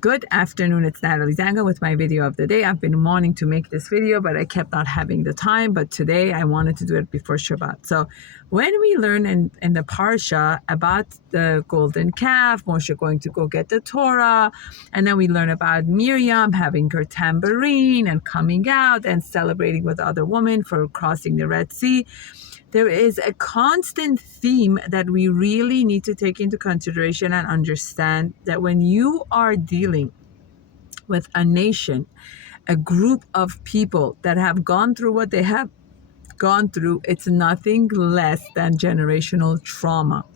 Good afternoon, it's Natalie Zanga with my video of the day. I've been wanting to make this video, but I kept not having the time. But today I wanted to do it before Shabbat. So when we learn in the Parsha about the golden calf, Moshe going to go get the Torah, and then we learn about Miriam having her tambourine and coming out and celebrating with other women for crossing the Red Sea. There is a constant theme that we really need to take into consideration and understand that when you are dealing with a nation, a group of people that have gone through what they have gone through, it's nothing less than generational trauma.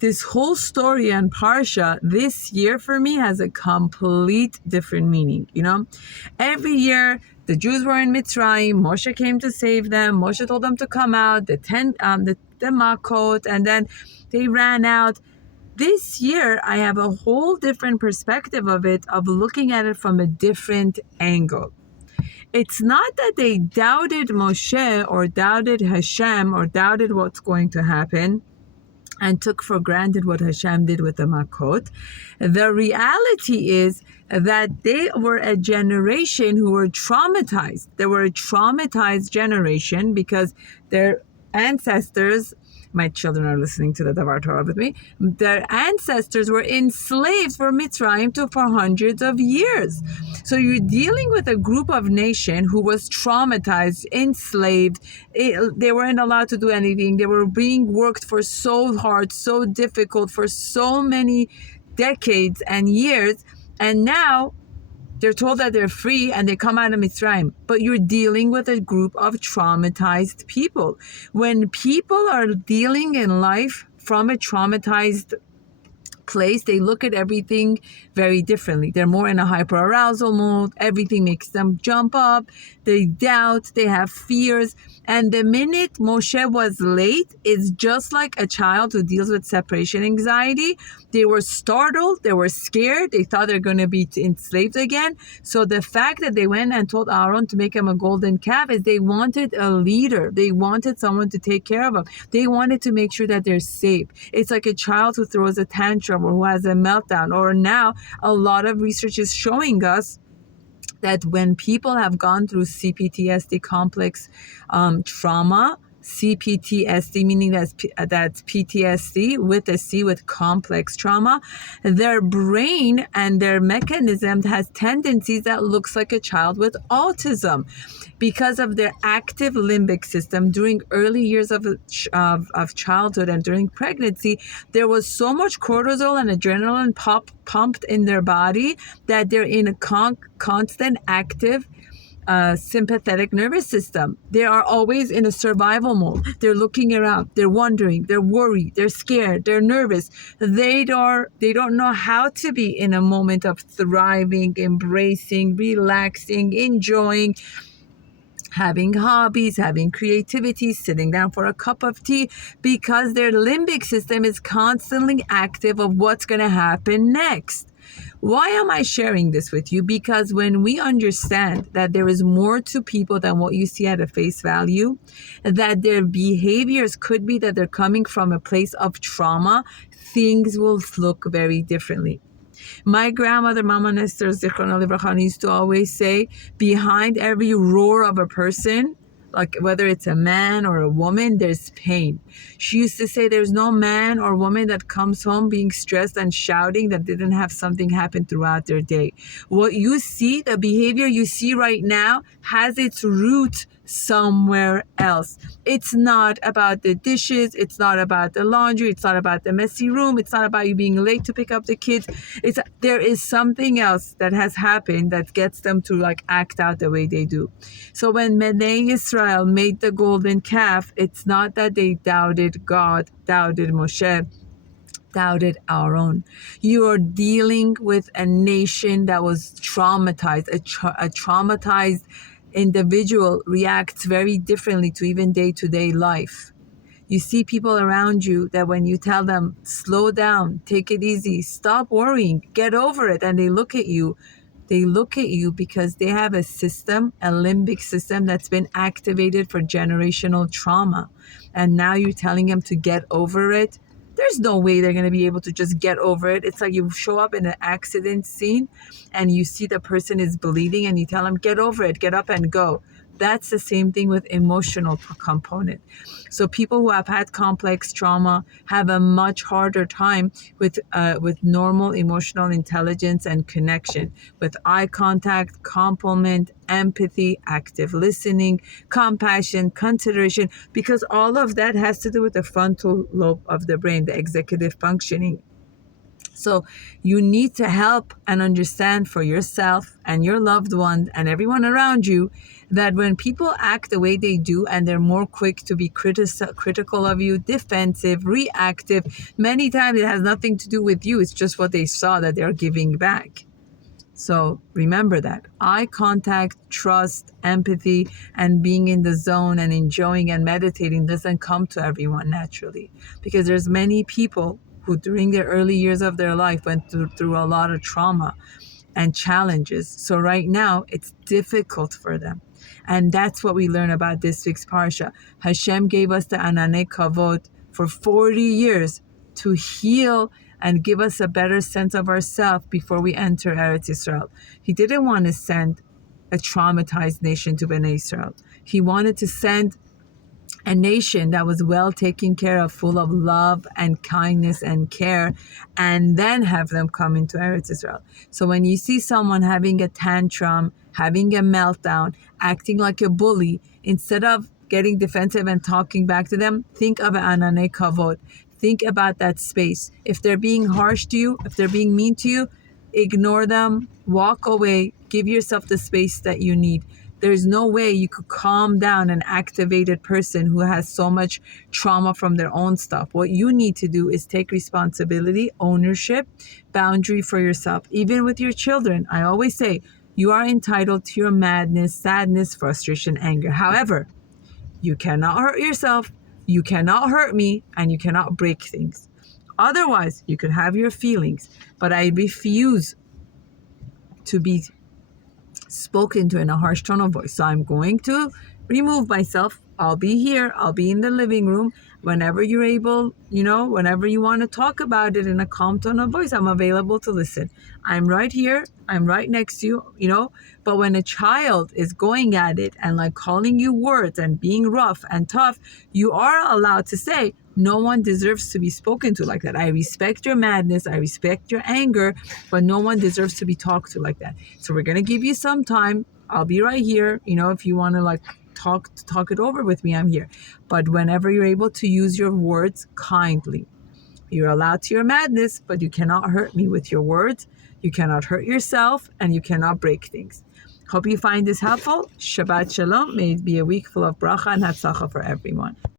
This whole story on Parsha this year for me has a complete different meaning. Every year the Jews were in Mitzrayim. Moshe came to save them. Moshe told them to come out. The Makot, and then they ran out. This year I have a whole different perspective of it, of looking at it from a different angle. It's not that they doubted Moshe or doubted Hashem or doubted what's going to happen and took for granted what Hashem did with the Makot. The reality is that they were a generation who were traumatized. They were a traumatized generation because their ancestors, my children are listening to the Davar Torah with me, their ancestors were enslaved for Mitzrayim for hundreds of years. So you're dealing with a group of nation who was traumatized, enslaved. They weren't allowed to do anything. They were being worked for so hard, so difficult for so many decades and years. And now they're told that they're free and they come out of Mitzrayim. But you're dealing with a group of traumatized people. When people are dealing in life from a traumatized place, they look at everything very differently. They're more in a hyperarousal mode. Everything makes them jump up. They doubt. They have fears. And the minute Moshe was late, it's just like a child who deals with separation anxiety. They were startled. They were scared. They thought they're going to be enslaved again. So the fact that they went and told Aaron to make him a golden calf is they wanted a leader. They wanted someone to take care of them. They wanted to make sure that they're safe. It's like a child who throws a tantrum or who has a meltdown. Or now a lot of research is showing us that when people have gone through CPTSD, complex trauma, CPTSD, meaning that's PTSD with a C, with complex trauma, their brain and their mechanism has tendencies that looks like a child with autism because of their active limbic system. During early years of childhood and during pregnancy, there was so much cortisol and adrenaline pumped in their body that they're in a constant active sympathetic nervous system. They are always in a survival mode. They're looking around. They're wondering. They're worried. They're scared. They're nervous. They don't know how to be in a moment of thriving, embracing, relaxing, enjoying, having hobbies, having creativity, sitting down for a cup of tea, because their limbic system is constantly active of what's going to happen next. Why am I sharing this with you? Because when we understand that there is more to people than what you see at a face value, that their behaviors could be that they're coming from a place of trauma, things will look very differently. My grandmother, Mama Nestor Zichrona Livracha, used to always say, behind every roar of a person, like whether it's a man or a woman, there's pain. She used to say there's no man or woman that comes home being stressed and shouting that didn't have something happen throughout their day. What you see, the behavior you see right now, has its root somewhere else. It's not about the dishes. It's not about the laundry. It's not about the messy room. It's not about you being late to pick up the kids. There is something else that has happened that gets them to act out the way they do. So when Bnei Israel made the golden calf, it's not that they doubted God, doubted Moshe, doubted Aaron. You are dealing with a nation that was traumatized. A traumatized individual reacts very differently to even day-to-day life. You see people around you that when you tell them, slow down, take it easy, stop worrying, get over it, and they look at you because they have a system, a limbic system that's been activated for generational trauma. And now you're telling them to get over it. there's no way they're going to be able to just get over it. It's like you show up in an accident scene and you see the person is bleeding and you tell them, get over it, get up and go. That's the same thing with emotional component. So people who have had complex trauma have a much harder time with normal emotional intelligence and connection, with eye contact, compliment, empathy, active listening, compassion, consideration, because all of that has to do with the frontal lobe of the brain, the executive functioning. So you need to help and understand for yourself and your loved one and everyone around you that when people act the way they do and they're more quick to be critical of you, defensive, reactive, many times it has nothing to do with you. It's just what they saw that they're giving back. So remember that eye contact, trust, empathy, and being in the zone and enjoying and meditating doesn't come to everyone naturally, because there's many people who during their early years of their life went through a lot of trauma and challenges. So right now it's difficult for them. And that's what we learn about this week's Parsha. Hashem gave us the Ananei Kavod for 40 years to heal and give us a better sense of ourselves before we enter Eretz Israel. He didn't want to send a traumatized nation to Bnei Israel. He wanted to send a nation that was well taken care of, full of love and kindness and care, and then have them come into Eretz Israel. So when you see someone having a tantrum, having a meltdown, acting like a bully, instead of getting defensive and talking back to them, think of an Ananei Kavod. Think about that space. If they're being harsh to you, if they're being mean to you, ignore them, walk away, give yourself the space that you need. There's no way you could calm down an activated person who has so much trauma from their own stuff. What you need to do is take responsibility, ownership, boundary for yourself. Even with your children, I always say, you are entitled to your madness, sadness, frustration, anger. However, you cannot hurt yourself, you cannot hurt me, and you cannot break things. Otherwise, you can have your feelings, but I refuse to be spoken to in a harsh tone of voice. So I'm going to remove myself. I'll be here. I'll be in the living room. Whenever you're able, whenever you want to talk about it in a calm tone of voice, I'm available to listen. I'm right here. I'm right next to you, But when a child is going at it and like calling you words and being rough and tough, you are allowed to say, no one deserves to be spoken to like that. I respect your madness. I respect your anger, but no one deserves to be talked to like that. So we're going to give you some time. I'll be right here. If you want to talk it over with me, I'm here. But whenever you're able to use your words kindly, you're allowed to your madness, but you cannot hurt me with your words. You cannot hurt yourself, and you cannot break things. Hope you find this helpful. Shabbat Shalom. May it be a week full of bracha and hatzlacha for everyone.